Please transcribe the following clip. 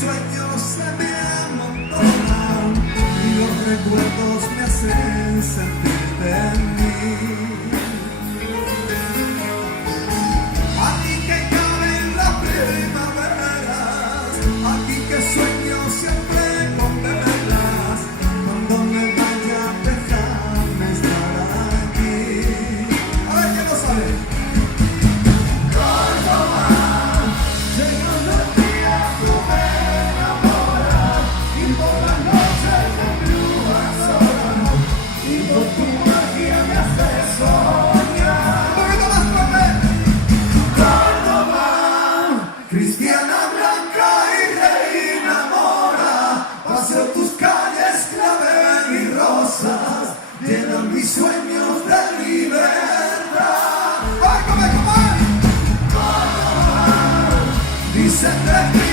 sueños se me amontonan y los recuerdos me hacen sentir de mí. Aquí que caben las primaveras, aquí que sueño siempre con verlas. Cuando me vaya, déjame estar aquí. A ver, ¿quién lo sabe? Córdoba, llegando el día tú me enamoras y por las noches me embrujas solas y por tu magia me haces soñar. Un poquito más fuerte. Córdoba, cristiana, blanca y reina mora, paseo tus calles, clavel y rosas, llenan mis sueños de libertad. ¡Ay, come! Córdoba, dicen de ti